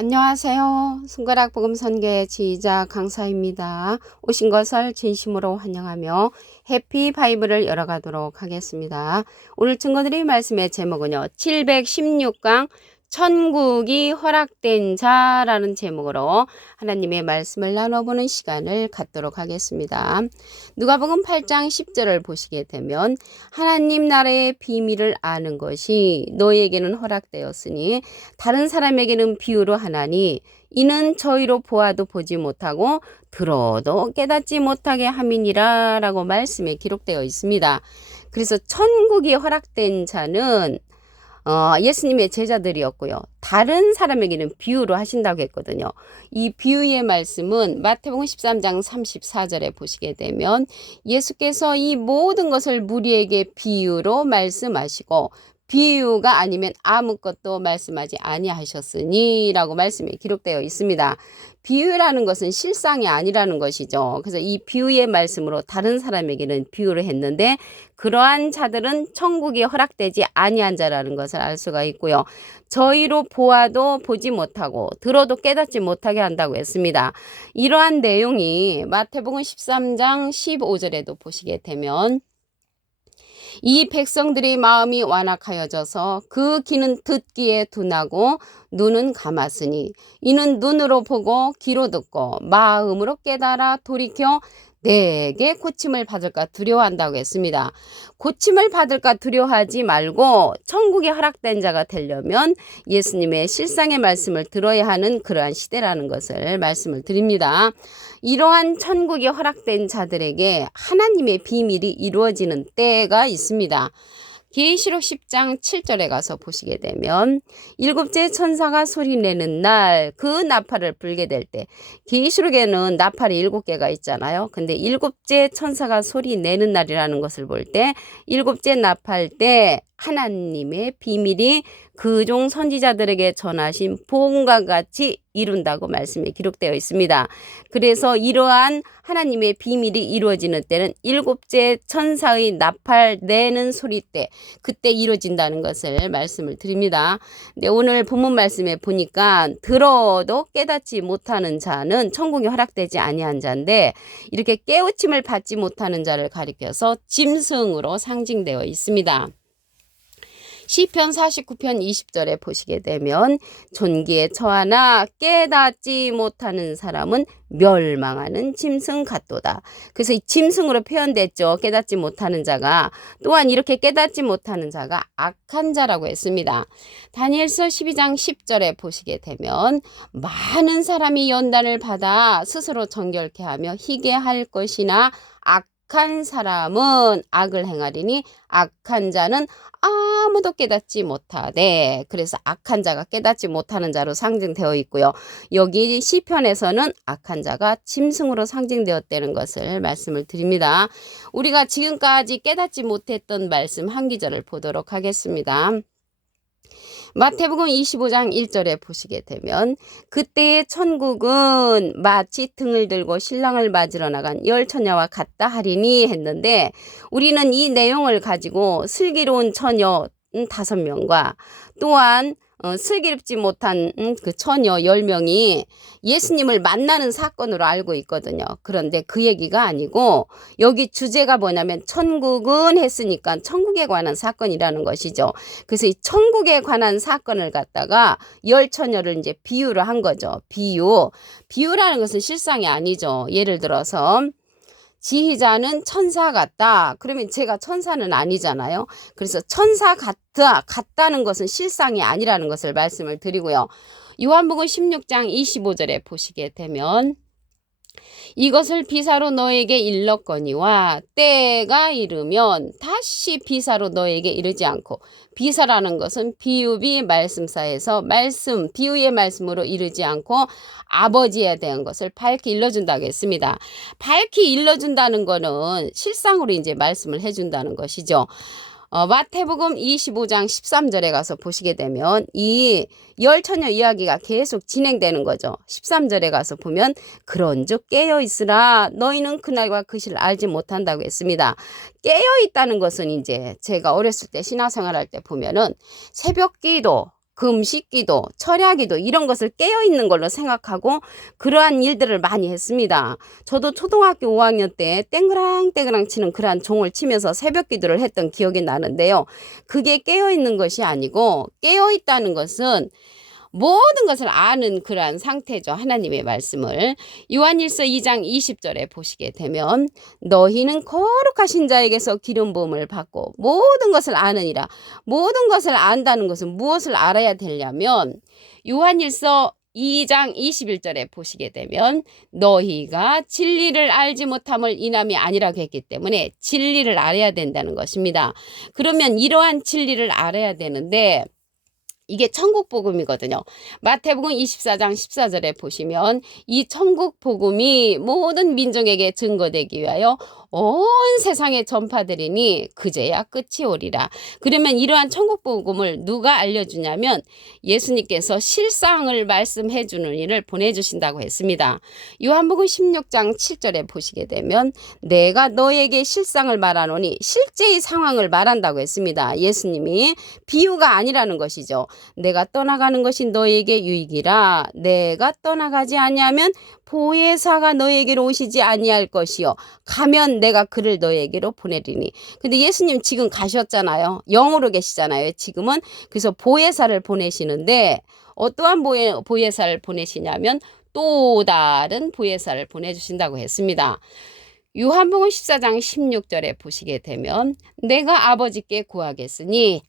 안녕하세요. 손가락 복음 선교의 지휘자 강사입니다. 오신 것을 진심으로 환영하며 해피 바이블을 열어가도록 하겠습니다. 오늘 증거드릴 말씀의 제목은요. 716강 천국이 허락된 자라는 제목으로 하나님의 말씀을 나눠보는 시간을 갖도록 하겠습니다. 누가복음 8장 10절을 보시게 되면 하나님 나라의 비밀을 아는 것이 너희에게는 허락되었으니 다른 사람에게는 비유로 하나니 이는 저희로 보아도 보지 못하고 들어도 깨닫지 못하게 함이니라 라고 말씀에 기록되어 있습니다. 그래서 천국이 허락된 자는 예수님의 제자들이었고요. 다른 사람에게는 비유로 하신다고 했거든요. 이 비유의 말씀은 마태복음 13장 34절에 보시게 되면 예수께서 이 모든 것을 무리에게 비유로 말씀하시고 비유가 아니면 아무것도 말씀하지 아니하셨으니 라고 말씀이 기록되어 있습니다. 비유라는 것은 실상이 아니라는 것이죠. 그래서 이 비유의 말씀으로 다른 사람에게는 비유를 했는데 그러한 자들은 천국이 허락되지 아니한 자라는 것을 알 수가 있고요. 저희로 보아도 보지 못하고 들어도 깨닫지 못하게 한다고 했습니다. 이러한 내용이 마태복음 13장 15절에도 보시게 되면 이 백성들의 마음이 완악하여져서 그 귀는 듣기에 둔하고 눈은 감았으니 이는 눈으로 보고 귀로 듣고 마음으로 깨달아 돌이켜 내게 고침을 받을까 두려워한다고 했습니다. 고침을 받을까 두려워하지 말고 천국에 허락된 자가 되려면 예수님의 실상의 말씀을 들어야 하는 그러한 시대라는 것을 말씀을 드립니다. 이러한 천국이 허락된 자들에게 하나님의 비밀이 이루어지는 때가 있습니다. 계시록 10장 7절에 가서 보시게 되면 일곱째 천사가 소리내는 날 그 나팔을 불게 될 때 계시록에는 나팔이 7개가 있잖아요. 근데 일곱째 천사가 소리내는 날이라는 것을 볼 때 일곱째 나팔 때 하나님의 비밀이 그종 선지자들에게 전하신 복음과 같이 이룬다고 말씀이 기록되어 있습니다. 그래서 이러한 하나님의 비밀이 이루어지는 때는 일곱째 천사의 나팔 내는 소리 때 그때 이루어진다는 것을 말씀을 드립니다. 근데 오늘 본문 말씀에 보니까 들어도 깨닫지 못하는 자는 천국이 허락되지 아니한 자인데 이렇게 깨우침을 받지 못하는 자를 가리켜서 짐승으로 상징되어 있습니다. 시편 49편 20절에 보시게 되면 존귀에 처하나 깨닫지 못하는 사람은 멸망하는 짐승 같도다. 그래서 이 짐승으로 표현됐죠. 깨닫지 못하는 자가. 또한 이렇게 깨닫지 못하는 자가 악한 자라고 했습니다. 다니엘서 12장 10절에 보시게 되면 많은 사람이 연단을 받아 스스로 정결케 하며 희게 할 것이나 악한 사람은 악을 행하리니 악한 자는 아무도 깨닫지 못하되 그래서 악한 자가 깨닫지 못하는 자로 상징되어 있고요. 여기 시편에서는 악한 자가 짐승으로 상징되었다는 것을 말씀을 드립니다. 우리가 지금까지 깨닫지 못했던 말씀 한 구절을 보도록 하겠습니다. 마태복음 25장 1절에 보시게 되면 그때의 천국은 마치 등을 들고 신랑을 맞으러 나간 열 처녀와 같다 하리니 했는데 우리는 이 내용을 가지고 슬기로운 처녀 5명과 또한 슬기롭지 못한 그 처녀 10명이 예수님을 만나는 사건으로 알고 있거든요. 그런데 그 얘기가 아니고 여기 주제가 뭐냐면 천국은 했으니까 천국에 관한 사건이라는 것이죠. 그래서 이 천국에 관한 사건을 갖다가 10처녀를 이제 비유를 한 거죠. 비유라는 것은 실상이 아니죠. 예를 들어서 지휘자는 천사 같다. 그러면 제가 천사는 아니잖아요. 그래서 천사 같다는 것은 실상이 아니라는 것을 말씀을 드리고요. 요한복음 16장 25절에 보시게 되면 이것을 비사로 너에게 일렀거니와 때가 이르면 다시 비사로 너에게 이르지 않고 비사라는 것은 비유비 말씀사에서 비유의 말씀으로 이르지 않고 아버지에 대한 것을 밝히 일러준다고 했습니다. 밝히 일러준다는 거는 실상으로 이제 말씀을 해준다는 것이죠. 마태복음 25장 13절에 가서 보시게 되면 이 열처녀 이야기가 계속 진행되는 거죠. 13절에 가서 보면 그런즉 깨어있으라 너희는 그날과 그 시를 알지 못한다고 했습니다. 깨어있다는 것은 이제 제가 어렸을 때 신앙생활할 때 보면은 새벽기도 금식기도, 철야기도 이런 것을 깨어있는 걸로 생각하고 그러한 일들을 많이 했습니다. 저도 초등학교 5학년 때 땡그랑 치는 그러한 종을 치면서 새벽 기도를 했던 기억이 나는데요. 그게 깨어있는 것이 아니고 깨어있다는 것은 모든 것을 아는 그러한 상태죠. 하나님의 말씀을. 요한일서 2장 20절에 보시게 되면 너희는 거룩하신 자에게서 기름 부음을 받고 모든 것을 아느니라. 모든 것을 안다는 것은 무엇을 알아야 되냐면 요한일서 2장 21절에 보시게 되면 너희가 진리를 알지 못함을 인함이 아니라고 했기 때문에 진리를 알아야 된다는 것입니다. 그러면 이러한 진리를 알아야 되는데 이게 천국 복음이거든요. 마태복음 24장 14절에 보시면 이 천국 복음이 모든 민족에게 증거되기 위하여 온 세상에 전파되리니 그제야 끝이 오리라. 그러면 이러한 천국 복음을 누가 알려주냐면 예수님께서 실상을 말씀해 주는 일을 보내주신다고 했습니다. 요한복음 16장 7절에 보시게 되면 내가 너에게 실상을 말하노니 실제의 상황을 말한다고 했습니다. 예수님이 비유가 아니라는 것이죠. 내가 떠나가는 것이 너에게 유익이라. 내가 떠나가지 아니하면 보혜사가 너에게로 오시지 아니할 것이요 가면 내가 그를 너에게로 보내리니. 근데 예수님 지금 가셨잖아요. 영으로 계시잖아요. 지금은. 그래서 보혜사를 보내시는데 어떠한 보혜사를 보내시냐면 또 다른 보혜사를 보내주신다고 했습니다. 요한복음 14장 16절에 보시게 되면 내가 아버지께 구하겠으니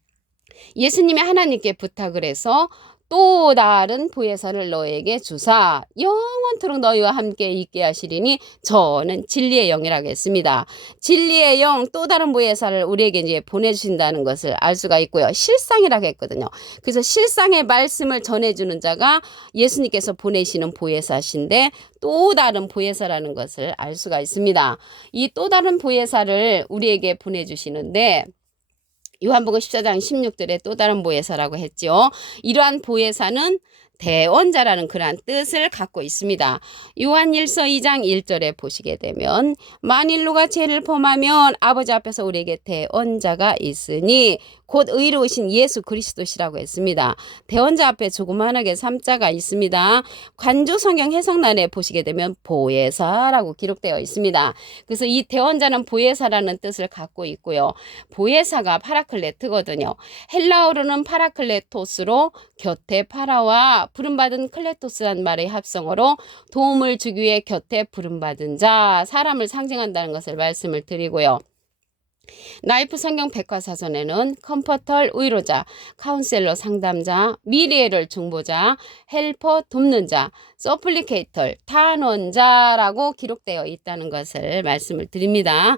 예수님이 하나님께 부탁을 해서 또 다른 보혜사를 너에게 주사 영원토록 너희와 함께 있게 하시리니 저는 진리의 영이라고 했습니다. 진리의 영 또 다른 보혜사를 우리에게 이제 보내주신다는 것을 알 수가 있고요. 실상이라고 했거든요. 그래서 실상의 말씀을 전해주는 자가 예수님께서 보내시는 보혜사신데 또 다른 보혜사라는 것을 알 수가 있습니다. 이 또 다른 보혜사를 우리에게 보내주시는데 요한복음 14장 16절에 또 다른 보혜사라고 했죠. 이러한 보혜사는 대언자라는 그러한 뜻을 갖고 있습니다. 요한일서 2장 1절에 보시게 되면 만일 누가 죄를 범하면 아버지 앞에서 우리에게 대언자가 있으니 곧 의로우신 예수 그리스도시라고 했습니다. 대언자 앞에 조그만하게 3자가 있습니다. 관조 성경 해석란에 보시게 되면 보혜사라고 기록되어 있습니다. 그래서 이 대언자는 보혜사라는 뜻을 갖고 있고요. 보혜사가 파라클레트거든요. 헬라어로는 파라클레토스로 곁에 파라와 부름받은 클레토스란 말의 합성어로 도움을 주기 위해 곁에 부름받은 자, 사람을 상징한다는 것을 말씀을 드리고요. 나이프 성경 백과사전에는 컴포터 위로자, 카운셀러 상담자, 미래를 중보자, 헬퍼 돕는 자, 서플리케이터 탄원자라고 기록되어 있다는 것을 말씀을 드립니다.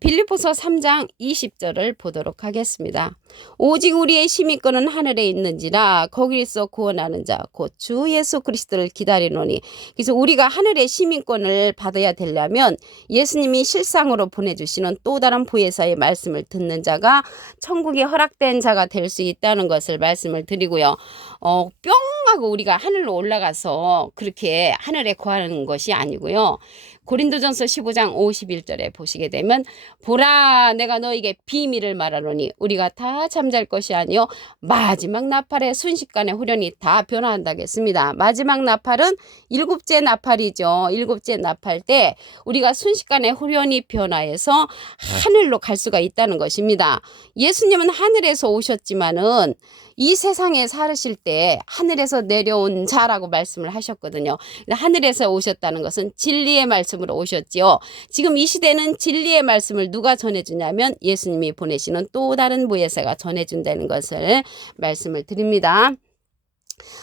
빌립보서 3장 20절을 보도록 하겠습니다. 오직 우리의 시민권은 하늘에 있는지라 거기서 구원하는 자 곧 주 예수 그리스도를 기다리노니. 그래서 우리가 하늘의 시민권을 받아야 되려면 예수님이 실상으로 보내주시는 또 다른 보혜사의 말씀을 듣는 자가 천국에 허락된 자가 될 수 있다는 것을 말씀을 드리고요. 뿅 하고 우리가 하늘로 올라가서 그렇게 하늘에 거하는 것이 아니고요. 고린도전서 15장 51절에 보시게 되면 보라 내가 너에게 비밀을 말하노니 우리가 다 잠잘 것이 아니요 마지막 나팔의 순식간에 후련히 다 변화한다고 했습니다. 마지막 나팔은 일곱째 나팔이죠. 일곱째 나팔 때 우리가 순식간에 후련히 변화해서 하늘로 갈 수가 있다는 것입니다. 예수님은 하늘에서 오셨지만은 이 세상에 살으실 때 하늘에서 내려온 자라고 말씀을 하셨거든요. 하늘에서 오셨다는 것은 진리의 말씀으로 오셨지요. 지금 이 시대는 진리의 말씀을 누가 전해주냐면 예수님이 보내시는 또 다른 보혜사가 전해준다는 것을 말씀을 드립니다.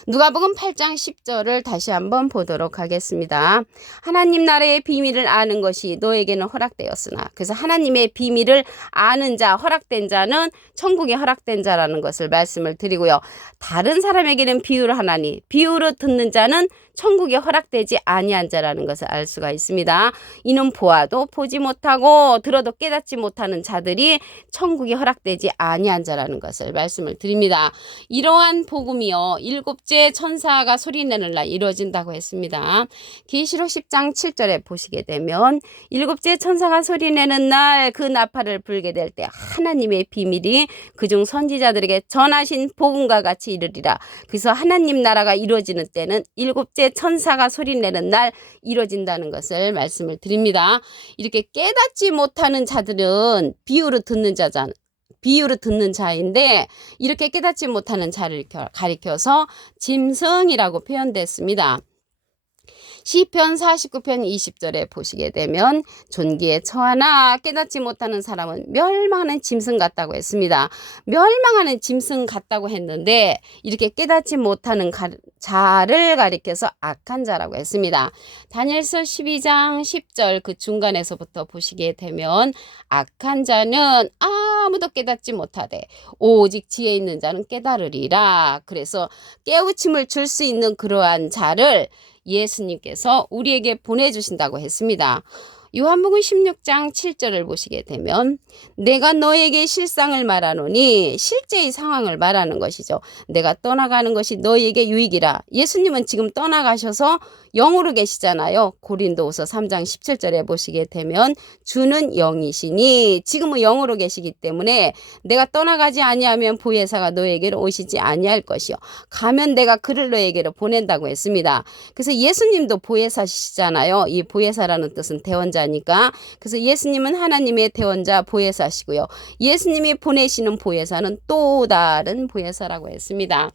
누가복음 8장 10절을 다시 한번 보도록 하겠습니다. 하나님 나라의 비밀을 아는 것이 너에게는 허락되었으나. 그래서 하나님의 비밀을 아는 자, 허락된 자는 천국에 허락된 자라는 것을 말씀을 드리고요. 다른 사람에게는 비유를 하나니 비유로 듣는 자는 천국에 허락되지 아니한 자라는 것을 알 수가 있습니다. 이는 보아도 보지 못하고 들어도 깨닫지 못하는 자들이 천국에 허락되지 아니한 자라는 것을 말씀을 드립니다. 이러한 복음이요. 일곱째 천사가 소리내는 날 이루어진다고 했습니다. 계시록 10장 7절에 보시게 되면 일곱째 천사가 소리내는 날 그 나팔을 불게 될 때 하나님의 비밀이 그중 선지자들에게 전하신 복음과 같이 이르리라. 그래서 하나님 나라가 이루어지는 때는 일곱째 천사가 소리내는 날 이루어진다는 것을 말씀을 드립니다. 이렇게 깨닫지 못하는 자들은 비유로 듣는 자인데 이렇게 깨닫지 못하는 자를 가리켜서 짐승이라고 표현됐습니다. 시편 49편 20절에 보시게 되면 존귀에 처하나 깨닫지 못하는 사람은 멸망하는 짐승 같다고 했습니다. 멸망하는 짐승 같다고 했는데 이렇게 깨닫지 못하는 자를 가리켜서 악한 자라고 했습니다. 다니엘서 12장 10절 그 중간에서부터 보시게 되면 악한 자는 아무도 깨닫지 못하되 오직 지혜 있는 자는 깨달으리라. 그래서 깨우침을 줄 수 있는 그러한 자를 예수님께서 우리에게 보내주신다고 했습니다. 요한복음 16장 7절을 보시게 되면 내가 너에게 실상을 말하노니 실제의 상황을 말하는 것이죠. 내가 떠나가는 것이 너에게 유익이라. 예수님은 지금 떠나가셔서 영으로 계시잖아요. 고린도후서 3장 17절에 보시게 되면 주는 영이시니 지금은 영으로 계시기 때문에 내가 떠나가지 아니하면 보혜사가 너에게로 오시지 아니할 것이요 가면 내가 그를 너에게로 보낸다고 했습니다. 그래서 예수님도 보혜사시잖아요. 이 보혜사라는 뜻은 대원자니까. 그래서 예수님은 하나님의 대원자 보혜사시고요. 예수님이 보내시는 보혜사는 또 다른 보혜사라고 했습니다.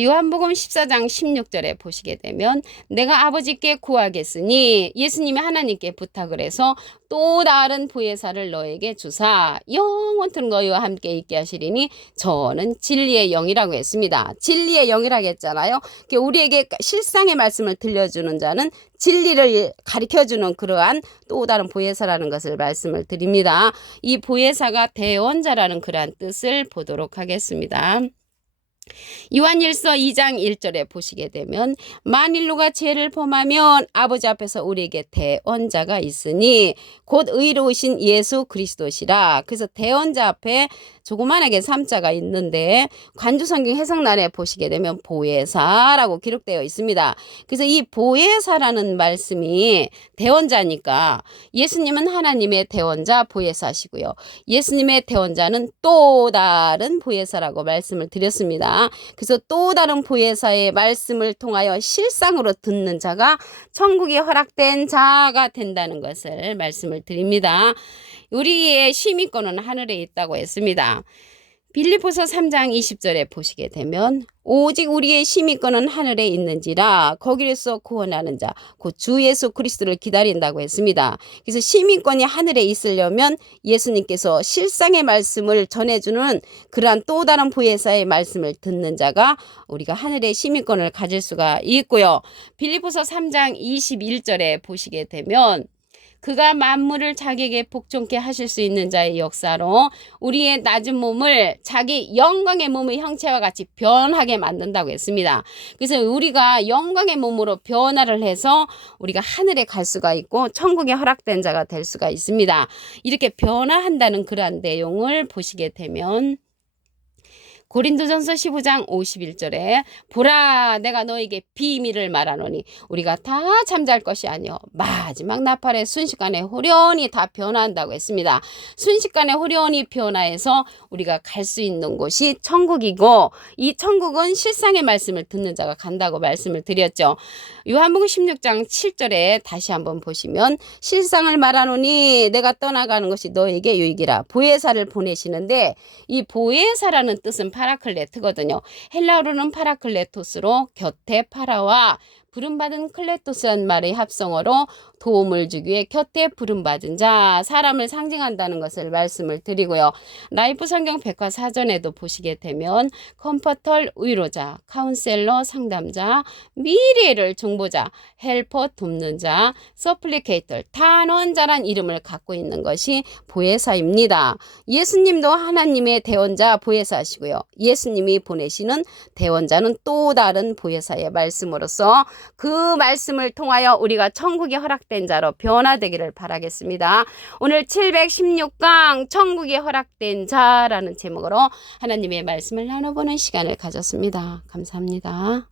요한복음 14장 16절에 보시게 되면 내가 아버지께 구하겠으니 예수님이 하나님께 부탁을 해서 또 다른 보혜사를 너에게 주사 영원토록 너희와 함께 있게 하시리니 저는 진리의 영이라고 했습니다. 진리의 영이라고 했잖아요. 우리에게 실상의 말씀을 들려주는 자는 진리를 가르쳐주는 그러한 또 다른 보혜사라는 것을 말씀을 드립니다. 이 보혜사가 대원자라는 그러한 뜻을 보도록 하겠습니다. 요한일서 2장 1절에 보시게 되면 만일 누가 죄를 범하면 아버지 앞에서 우리에게 대언자가 있으니 곧 의로우신 예수 그리스도시라. 그래서 대언자 앞에 조그만하게 3자가 있는데 관주성경 해석란에 보시게 되면 보혜사라고 기록되어 있습니다. 그래서 이 보혜사라는 말씀이 대언자니까 예수님은 하나님의 대언자 보혜사시고요. 예수님의 대언자는 또 다른 보혜사라고 말씀을 드렸습니다. 그래서 또 다른 보혜사의 말씀을 통하여 실상으로 듣는 자가 천국에 허락된 자가 된다는 것을 말씀을 드립니다. 우리의 시민권은 하늘에 있다고 했습니다. 빌립보서 3장 20절에 보시게 되면 오직 우리의 시민권은 하늘에 있는지라 거기에서 구원하는 자 곧 주 예수 그리스도를 기다린다고 했습니다. 그래서 시민권이 하늘에 있으려면 예수님께서 실상의 말씀을 전해주는 그러한 또 다른 보혜사의 말씀을 듣는 자가 우리가 하늘의 시민권을 가질 수가 있고요. 빌립보서 3장 21절에 보시게 되면 그가 만물을 자기에게 복종케 하실 수 있는 자의 역사로 우리의 낮은 몸을 자기 영광의 몸의 형체와 같이 변하게 만든다고 했습니다. 그래서 우리가 영광의 몸으로 변화를 해서 우리가 하늘에 갈 수가 있고 천국에 허락된 자가 될 수가 있습니다. 이렇게 변화한다는 그러한 내용을 보시게 되면 고린도전서 15장 51절에 보라 내가 너에게 비밀을 말하노니 우리가 다 잠잘 것이 아니요 마지막 나팔에 순식간에 호련히 다 변화한다고 했습니다. 순식간에 호련히 변화해서 우리가 갈 수 있는 곳이 천국이고 이 천국은 실상의 말씀을 듣는 자가 간다고 말씀을 드렸죠. 요한복음 16장 7절에 다시 한번 보시면 실상을 말하노니 내가 떠나가는 것이 너에게 유익이라. 보혜사를 보내시는데 이 보혜사라는 뜻은 파라클레트거든요. 헬라어로는 파라클레토스로 곁에 파라와 부름받은 클레토스란 말의 합성어로 도움을 주기 위해 곁에 부름받은 자, 사람을 상징한다는 것을 말씀을 드리고요. 라이프 성경 백과사전에도 보시게 되면 컴포터 위로자, 카운셀러 상담자, 미래를 정보자, 헬퍼 돕는 자, 서플리케이터 탄원자란 이름을 갖고 있는 것이 보혜사입니다. 예수님도 하나님의 대원자 보혜사시고요. 예수님이 보내시는 대원자는 또 다른 보혜사의 말씀으로서 그 말씀을 통하여 우리가 천국이 허락된 자로 변화되기를 바라겠습니다. 오늘 716강 천국이 허락된 자라는 제목으로 하나님의 말씀을 나눠보는 시간을 가졌습니다. 감사합니다.